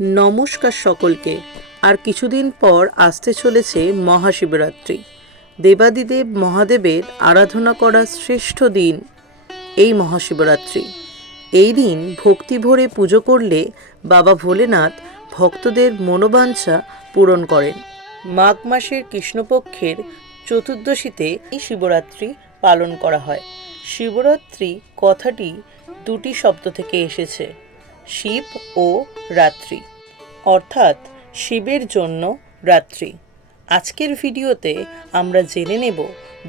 নমস্কার সকলকে। আর কিছুদিন পর আসতে চলেছে মহাশিবরাত্রি। দেবাদিদেব মহাদেবের আরাধনা করার শ্রেষ্ঠ দিন এই মহাশিবরাত্রি। এই দিন ভক্তি ভরে পুজো করলে বাবা ভোলেনাথ ভক্তদের মনোবাঞ্ছা পূরণ করেন। মাঘ মাসের কৃষ্ণপক্ষের চতুর্দশীতে এই শিবরাত্রি পালন করা হয়। শিবরাত্রি কথাটি দুটি শব্দ থেকে এসেছে, শিব ও রাত্রি, অর্থাৎ শিবের জন্য রাত্রি। আজকের ভিডিওতে আমরা জেনে নেব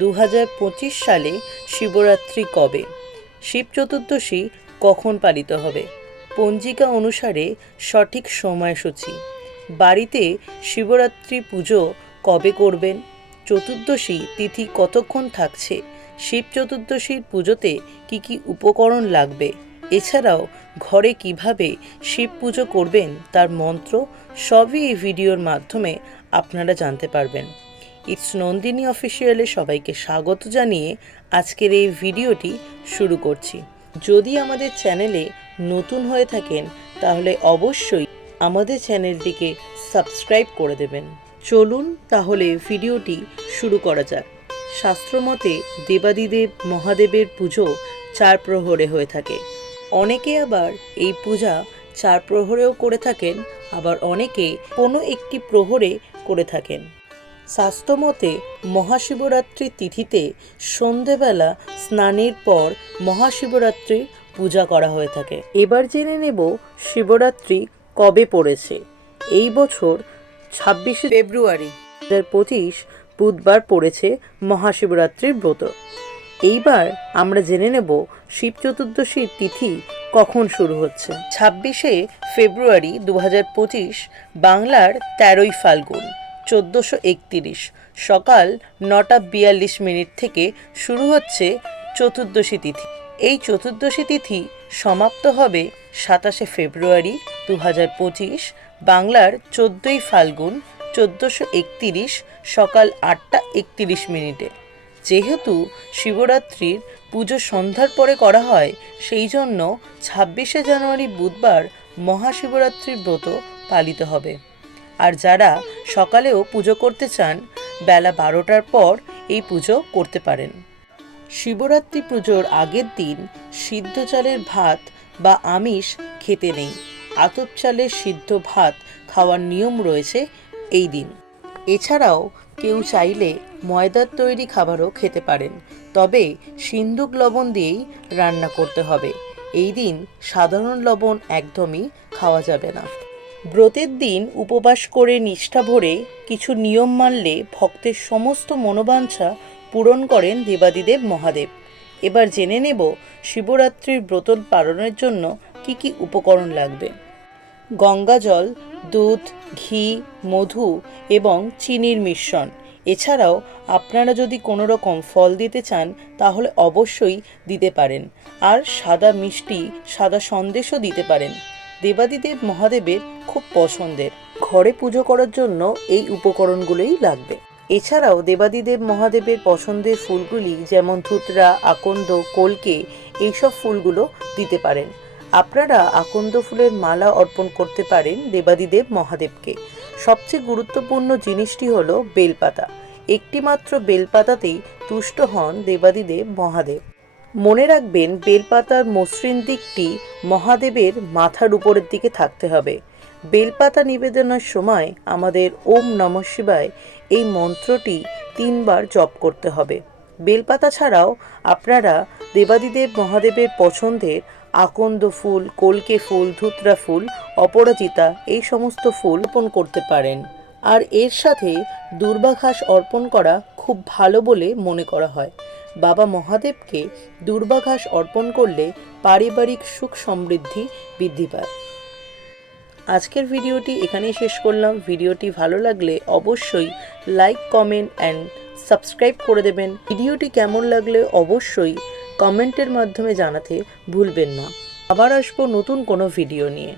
2025 সালে শিবরাত্রি কবে, শিব চতুর্দশী কখন পালিত হবে, পঞ্জিকা অনুসারে সঠিক সময়সূচি, বাড়িতে শিবরাত্রি পুজো কবে করবেন, চতুর্দশী তিথি কতক্ষণ থাকছে, শিব চতুর্দশীর পুজোতে কি কি উপকরণ লাগবে, এছাড়াও ঘরে কিভাবে শিব পুজো করবেন তার মন্ত্র সবই এই ভিডিওর মাধ্যমে আপনারা জানতে পারবেন। ইটস নন্দিনী অফিসিয়ালে সবাইকে স্বাগত জানিয়ে আজকের এই ভিডিওটি শুরু করছি। যদি আমাদের চ্যানেলে নতুন হয়ে থাকেন তাহলে অবশ্যই আমাদের চ্যানেলটিকে সাবস্ক্রাইব করে দেবেন। চলুন তাহলে ভিডিওটি শুরু করা যাক। শাস্ত্রমতে দেবাদিদেব মহাদেবের পুজো 4 প্রহরে হয়ে থাকে। অনেকে আবার এই পূজা 4 প্রহরেও করে থাকেন, আবার অনেকে কোনো একটি প্রহরে করে থাকেন। শাস্ত্রমতে মহাশিবরাত্রির তিথিতে সন্ধেবেলা স্নানের পর মহাশিবরাত্রির পূজা করা হয়ে থাকে। এবার জেনে নেব শিবরাত্রি কবে পড়েছে। এই বছর 26শে ফেব্রুয়ারি 2025 বুধবার পড়েছে মহাশিবরাত্রির ব্রত। এইবার আমরা জেনে নেব শিব চতুর্দশীর তিথি কখন শুরু হচ্ছে। 26শে ফেব্রুয়ারি 2025 বাংলার 13ই ফাল্গুন 1431 সকাল 9:42 থেকে শুরু হচ্ছে চতুর্দশী তিথি। এই চতুর্দশী তিথি সমাপ্ত হবে 27শে ফেব্রুয়ারি 2025 বাংলার 14ই ফাল্গুন 1431 সকাল 8:31। যেহেতু শিবরাত্রির পুজো সন্ধ্যার পরে করা হয়, সেই জন্য 26শে জানুয়ারি বুধবার মহাশিবরাত্রির ব্রত পালিত হবে। আর যারা সকালেও পুজো করতে চান, বেলা 12টার পর এই পুজো করতে পারেন। শিবরাত্রি পুজোর আগের দিন সিদ্ধ চালের ভাত বা আমিষ খেতে নেই। আতপ চালের সিদ্ধ ভাত খাওয়ার নিয়ম রয়েছে এই দিন। এছাড়াও কেউ চাইলে ময়দার তৈরি খাবারও খেতে পারেন, তবে সিন্দুক লবণ দিয়েই রান্না করতে হবে। এই দিন সাধারণ লবণ একদমই খাওয়া যাবে না। ব্রতের দিন উপবাস করে নিষ্ঠা ভরে কিছু নিয়ম মানলে ভক্তের সমস্ত মনোবাঞ্ছা পূরণ করেন দেবাদিদেব মহাদেব। এবার জেনে নেব শিবরাত্রির ব্রত পালনের জন্য কি কি উপকরণ লাগবে। গঙ্গা জল, দুধ, ঘি, মধু এবং চিনির মিশ্রণ। এছাড়াও আপনারা যদি কোনো রকম ফল দিতে চান তাহলে অবশ্যই দিতে পারেন, আর সাদা মিষ্টি, সাদা সন্দেশও দিতে পারেন। দেবাদিদেব মহাদেবের খুব পছন্দের। ঘরে পুজো করার জন্য এই উপকরণগুলোই লাগবে। এছাড়াও দেবাদিদেব মহাদেবের পছন্দের ফুলগুলি যেমন ধুতরা, আকন্দ, কলকে, এইসব ফুলগুলো দিতে পারেন। আপনারা আকন্দ ফুলের মালা অর্পণ করতে পারেন দেবাদিদেব মহাদেবকে। সবচেয়ে গুরুত্বপূর্ণ জিনিসটি হলো বেলপাতা। একটি মাত্র বেলপাতাতেই তুষ্ট হন দেবাদিদেব মহাদেব। মনে রাখবেন, বেলপাতার মসৃণ দিকটি মহাদেবের মাথার উপরের দিকে থাকতে হবে। বেলপাতা নিবেদনের সময় আমাদের ওম নমঃ শিবায় এই মন্ত্রটি 3 বার জপ করতে হবে। বেলপাতা ছাড়াও আপনারা দেবাদিদেব মহাদেবের পছন্দের আকন্দ ফুল, কলকে ফুল, ধুতরা ফুল, অপরাজিতা এই সমস্ত ফুল অর্পণ করতে পারেন। আর এর সাথে দূর্বা ঘাস অর্পণ করা খুব ভালো বলে মনে করা হয়। বাবা মহাদেবকে দূর্বা ঘাস অর্পণ করলে পারিবারিক সুখ সমৃদ্ধি বৃদ্ধি পায়। আজকের ভিডিওটি এখানেই শেষ করলাম। ভিডিওটি ভালো লাগলে অবশ্যই লাইক, কমেন্ট অ্যান্ড সাবস্ক্রাইব করে দেবেন। ভিডিওটি কেমন লাগলে অবশ্যই কমেন্টের মাধ্যমে জানাতে ভুলবেন না। আবার আসবো নতুন কোনো ভিডিও নিয়ে।